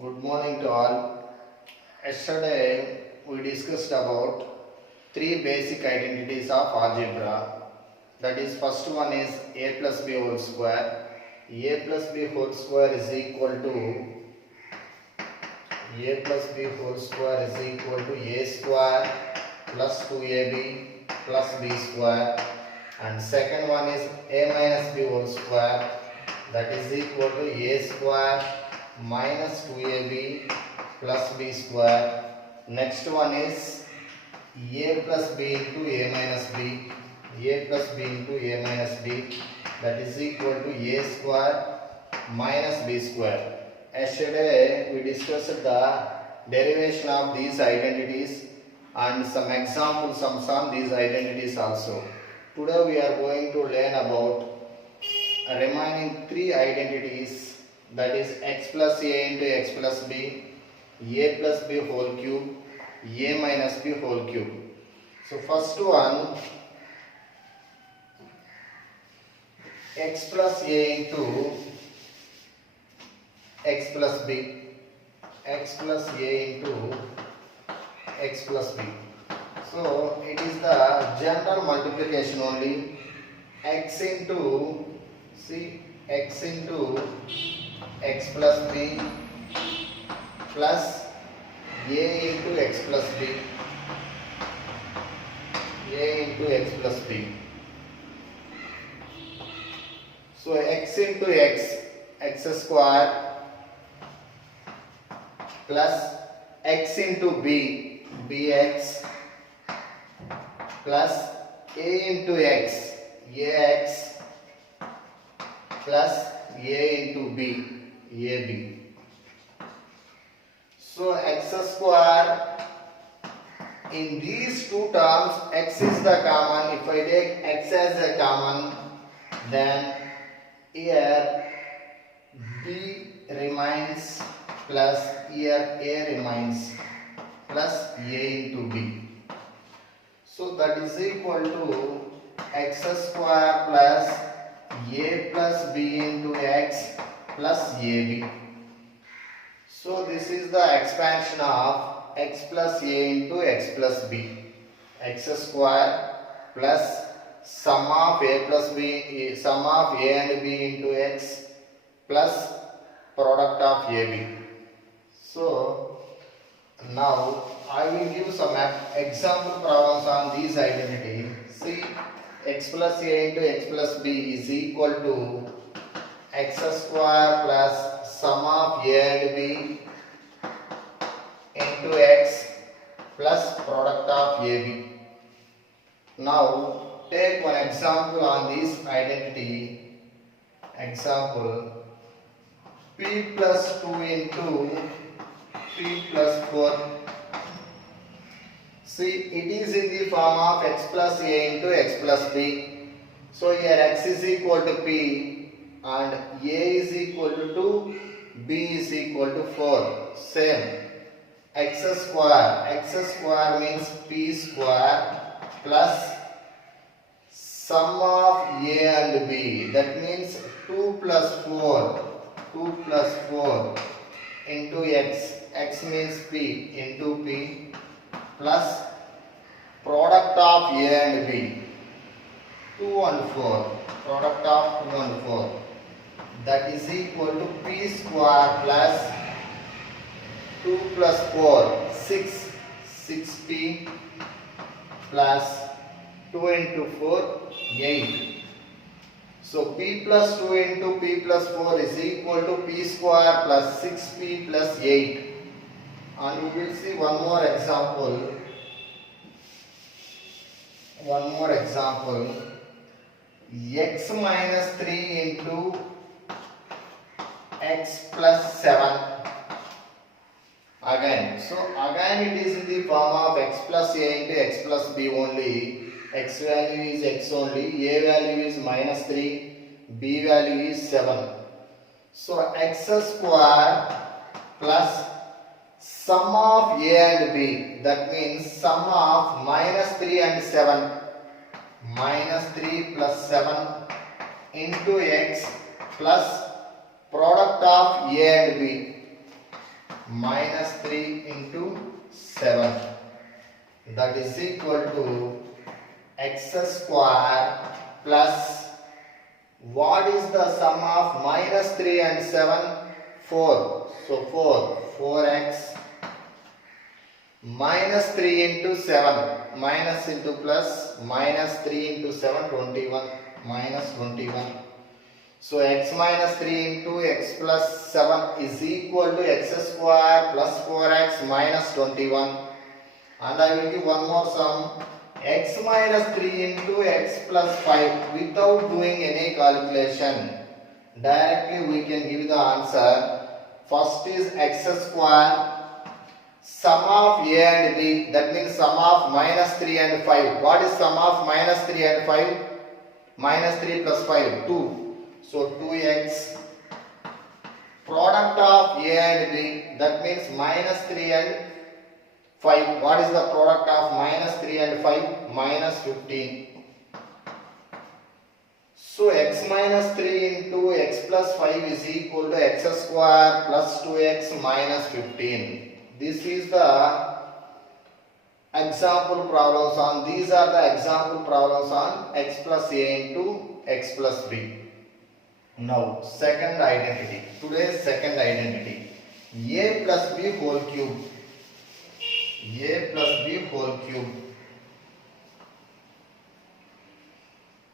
Good morning to all. Yesterday we discussed about three basic identities of algebra. That is, first one is a plus b whole square. A plus b whole square is equal to a square plus 2ab plus b square. And second one is a minus b whole square, that is equal to a square minus 2ab plus b square. Next one is a plus b into a minus b, that is equal to a square minus b square. Yesterday we discussed the derivation of these identities and some example sums on these identities also. Today we are going to learn about remaining three identities, that is x plus a into x plus b, a plus b whole cube, a minus b whole cube. So first one, x plus a into x plus b, x plus a into x plus b. So it is the general multiplication only. X into x plus b plus a into x plus b, So x into x square plus x into b, bx plus a into x, ax plus a into b, ab. So x square, in these two terms x is the common. If I take x as a common, then here b remains plus here a remains plus a into b. So that is equal to x square plus a plus b into x plus ab. So this is the expansion of x plus a into x plus b. X square plus sum of a plus b, sum of a and b into x plus product of ab. So now I will give some example problems on these identity. See, x plus a into x plus b is equal to x square plus sum of a and b into x plus product of ab. Now take one example on this identity. Example, p plus 2 into p plus 4. See, it is in the form of x plus a into x plus b. So here x is equal to p and a is equal to 2, b is equal to 4. Same. X square means p square plus sum of a and b, that means 2 plus 4 into x means p into p plus product of a and b, 2 and 4, product of 2 and 4, that is equal to p square plus 2 plus 4, 6p plus 2 into 4, 8. So p plus 2 into p plus 4 is equal to p square plus 6p plus 8. And we will see one more example. X minus 3 into x plus 7. Again, it is in the form of x plus a into x plus b only. X value is x only, a value is minus 3, b value is 7. So x square plus sum of a and b, that means sum of minus 3 and 7, minus 3 plus 7 into x plus product of a and b, minus 3 into 7, that is equal to x square plus, what is the sum of minus 3 and 7? 4. So 4x minus 3 into 7, minus into plus, minus 3 into 7, 21, minus 21. So x minus 3 into x plus 7 is equal to x square plus 4x minus 21. And I will give one more sum, x minus 3 into x plus 5, without doing any calculation. Directly we can give the answer. First is x square, sum of a and b, that means sum of minus 3 and 5. What is sum of minus 3 and 5? Minus 3 plus 5, 2. So 2x, product of a and b, that means minus 3 and 5. What is the product of minus 3 and 5? Minus 15. So x minus 3 into x plus 5 is equal to x square plus 2x minus 15. This is the example problems on, these are the example problems on x plus a into x plus b. Now second identity, today's second identity, a plus b whole cube. A plus b whole cube.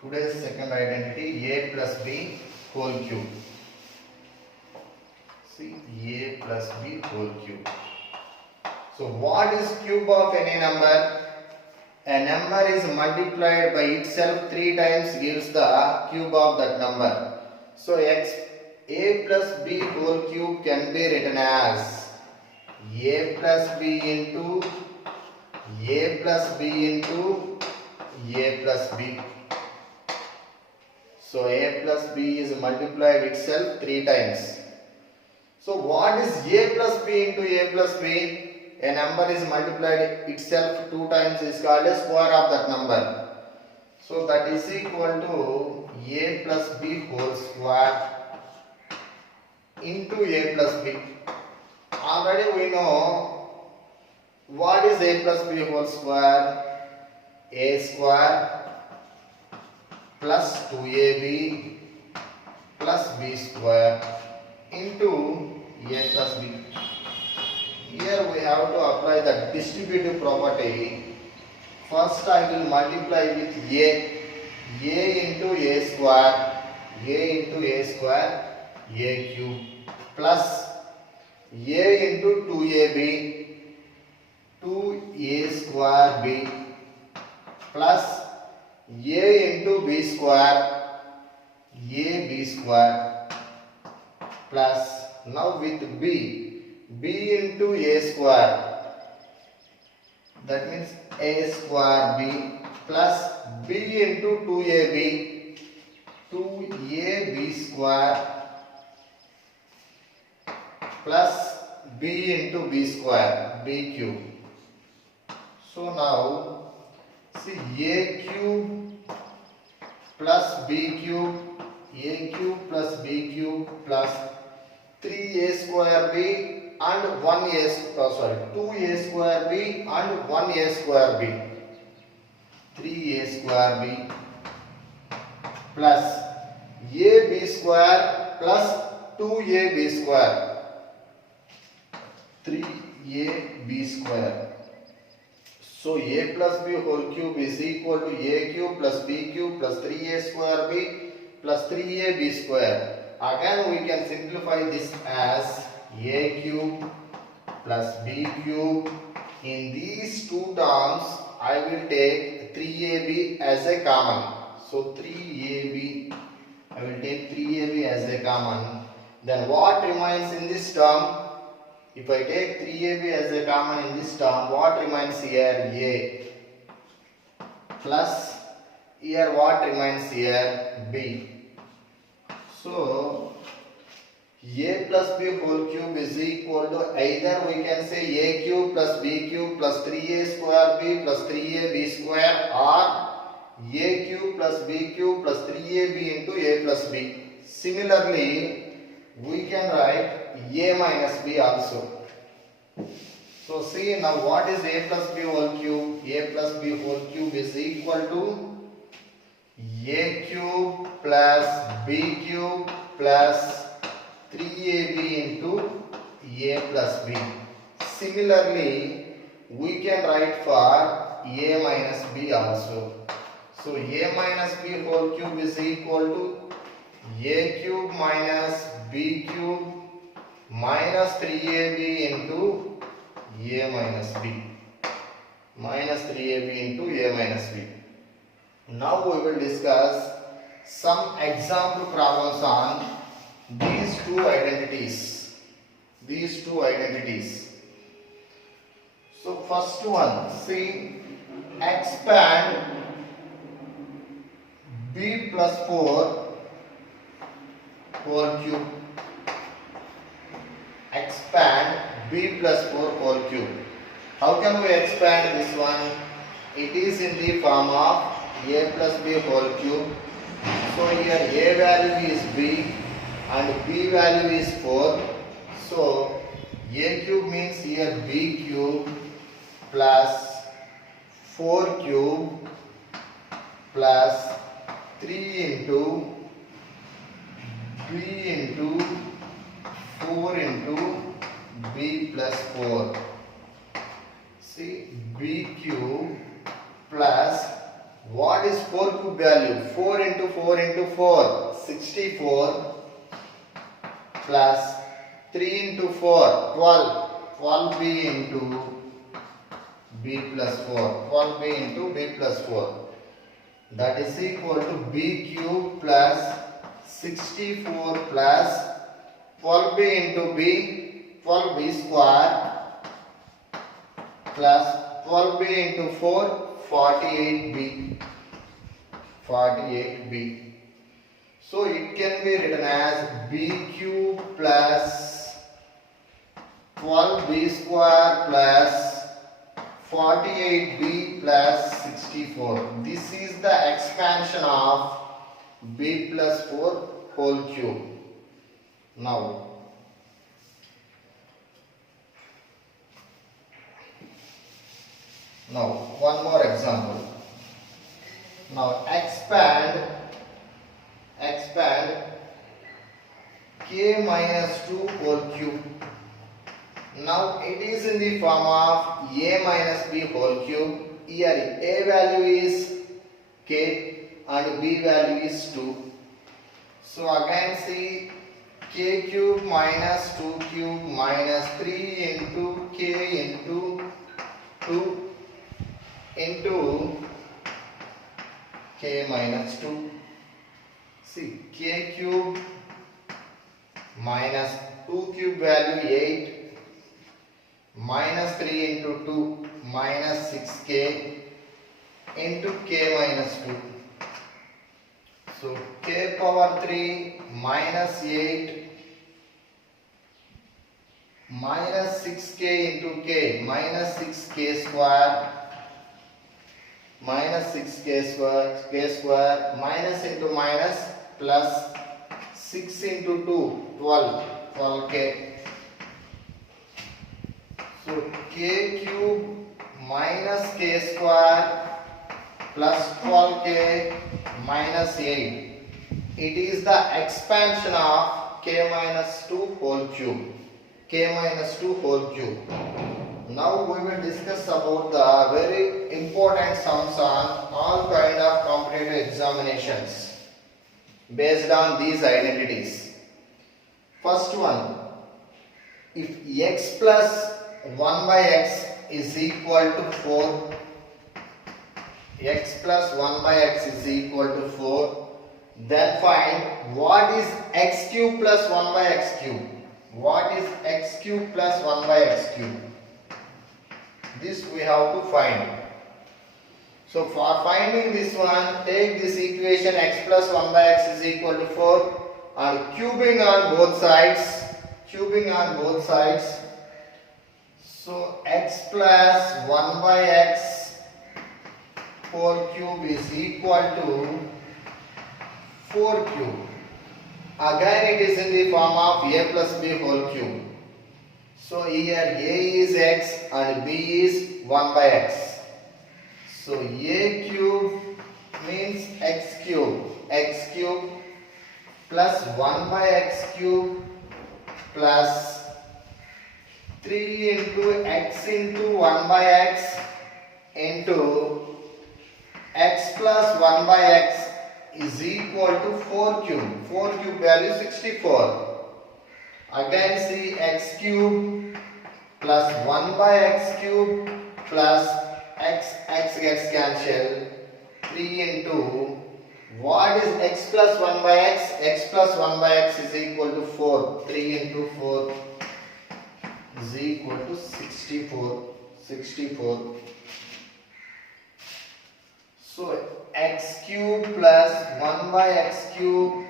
Today's second identity, a plus b whole cube. See, a plus b whole cube. So what is cube of any number? A number is multiplied by itself 3 times gives the cube of that number. So a plus b whole cube can be written as a plus b into a plus b into a plus b. So a plus b is multiplied itself 3 times. So what is a plus b into a plus b? A number is multiplied itself 2 times is called a square of that number. So that is equal to a plus b whole square into a plus b. Already we know what is a plus b whole square. A square plus 2ab plus b square into a plus b. Here we have to apply the distributive property. First I will multiply with a into a square, a cube plus a into 2ab, 2a square b plus a into b square, ab square plus, now with b into a square, that means a square b plus b into 2ab, 2ab square plus b into b square, b cube. So now see, a cube plus b cube, a cube plus b cube plus 3a square b and 2a square b and 1a square b, 3a square b plus ab square plus 2ab square, 3ab square. So a plus b whole cube is equal to a cube plus b cube plus 3a square b plus 3ab square. Again we can simplify this as a cube plus b cube. In these two terms I will take 3ab as a common. So 3ab, I will take 3ab as a common. Then what remains in this term? If I take 3ab as a common in this term, what remains here? A plus, here what remains here? B. So a plus b whole cube is equal to, either we can say a cube plus b cube plus 3a square b plus 3ab square, or a cube plus b cube plus 3ab into a plus b. Similarly, we can write a minus b also. So see now what is a plus b whole cube? A plus b whole cube is equal to a cube plus b cube plus 3ab into a plus b. Similarly, we can write for a minus b also. So a minus b whole cube is equal to a cube minus b cube minus 3ab into a minus b. Minus 3ab into a minus b. Now we will discuss some example problems on these two identities. So first one, see, expand b plus 4 whole cube. Expand b plus 4 whole cube. How can we expand this one? It is in the form of a plus b whole cube. So here a value is b and b value is 4. So a cube means here b cube plus 4 cube plus 3 into b into 4 into b plus 4. See, b cube plus what is 4 cube value? 4 into 4 into 4, 64 plus 3 into 4, 12, 12b into b plus 4, 12b into b plus 4. That is equal to b cube plus 64 plus 12b into b, 12b square plus 12b into 4, 48b. 48b. So it can be written as b cube plus 12b square plus 48b plus 64. This is the expansion of b plus 4 whole cube. Now one more example. Now expand k minus 2 whole cube. Now it is in the form of a minus b whole cube. Here a value is k and b value is 2. So again see, k cube minus 2 cube minus 3 into k into 2 into k minus 2. See, k cube minus 2 cube value 8 minus 3 into 2 minus 6k into k minus 2. So k power 3 minus 8 minus 6k into k minus 6k square minus 6k square minus into minus plus 6 into 2 12k. So k cube minus k square plus 12k minus 8. It is the expansion of k minus 2 whole cube. K minus 2 whole cube. Now we will discuss about the very important sums on all kind of competitive examinations based on these identities. First one, if x plus 1 by x is equal to 4, x plus 1 by x is equal to 4, then find what is x cube plus 1 by x cube. What is x cube plus 1 by x cube? This we have to find. So for finding this one, take this equation x plus 1 by x is equal to 4 and cubing on both sides. So x plus 1 by x whole cube is equal to 4 cube. Again it is in the form of a plus b whole cube. So here A is x and B is 1 by x. So A cube means x cube plus 1 by x cube plus 3 into x into 1 by x into x plus 1 by x is equal to 4 cube. 4 cube value 64. Again see x cube plus 1 by x cube plus x gets cancelled. 3 into what is x plus 1 by x? X plus 1 by x is equal to 4. 3 into 4 is equal to 64. So x cube plus 1 by x cube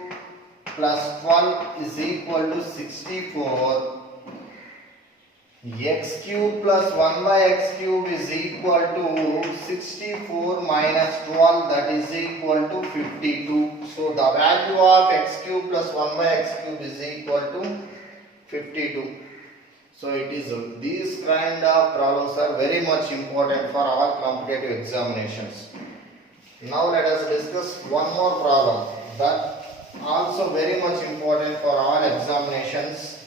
plus 12 is equal to 64. X cube plus 1 by x cube is equal to 64 minus 12, that is equal to 52. So the value of x cube plus 1 by x cube is equal to 52. So it is these kind of problems are very much important for all competitive examinations. Now let us discuss one more problem that also very much important for all examinations.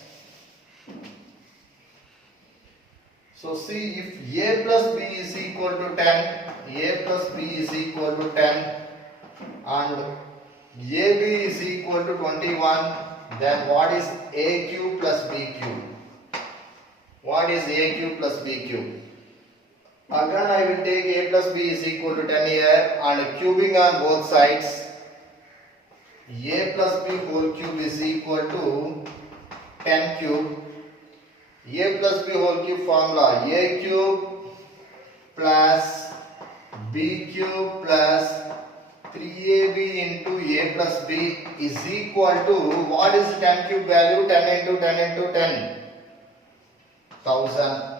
So see, if a plus b is equal to 10, a plus b is equal to 10 and ab is equal to 21, then what is a cube plus b cube? What is a cube plus b cube? Again I will take a plus b is equal to 10 here and cubing on both sides. A plus b whole cube is equal to 10 cube. A plus b whole cube formula, a cube plus b cube plus 3ab into a plus b is equal to, what is 10 cube value? 10 into 10 into 10, 1000.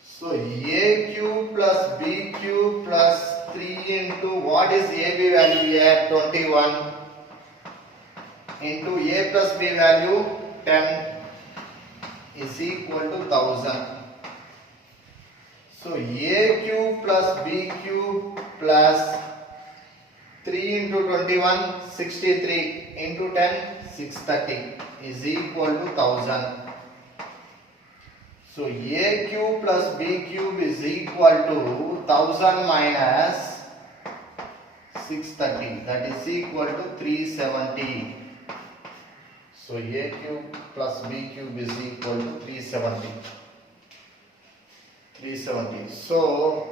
So a cube plus b cube plus 3 into, what is ab value here? 21 into a plus b value 10 is equal to 1000. So a cube plus b cube plus 3 into 21, 63 into 10, 630 is equal to 1000. So a cube plus b cube is equal to 1000 minus 630, that is equal to 370. So a cube plus b cube is equal to 370. So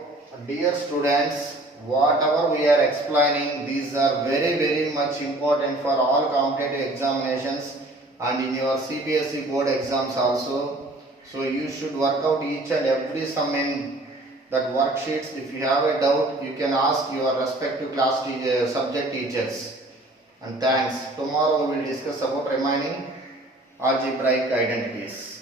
dear students, whatever we are explaining, these are very much important for all competitive examinations and in your CBSE board exams also. So you should work out each and every sum in that worksheets. If you have a doubt, you can ask your respective class subject teachers. And thanks. Tomorrow we will discuss about remaining algebraic identities.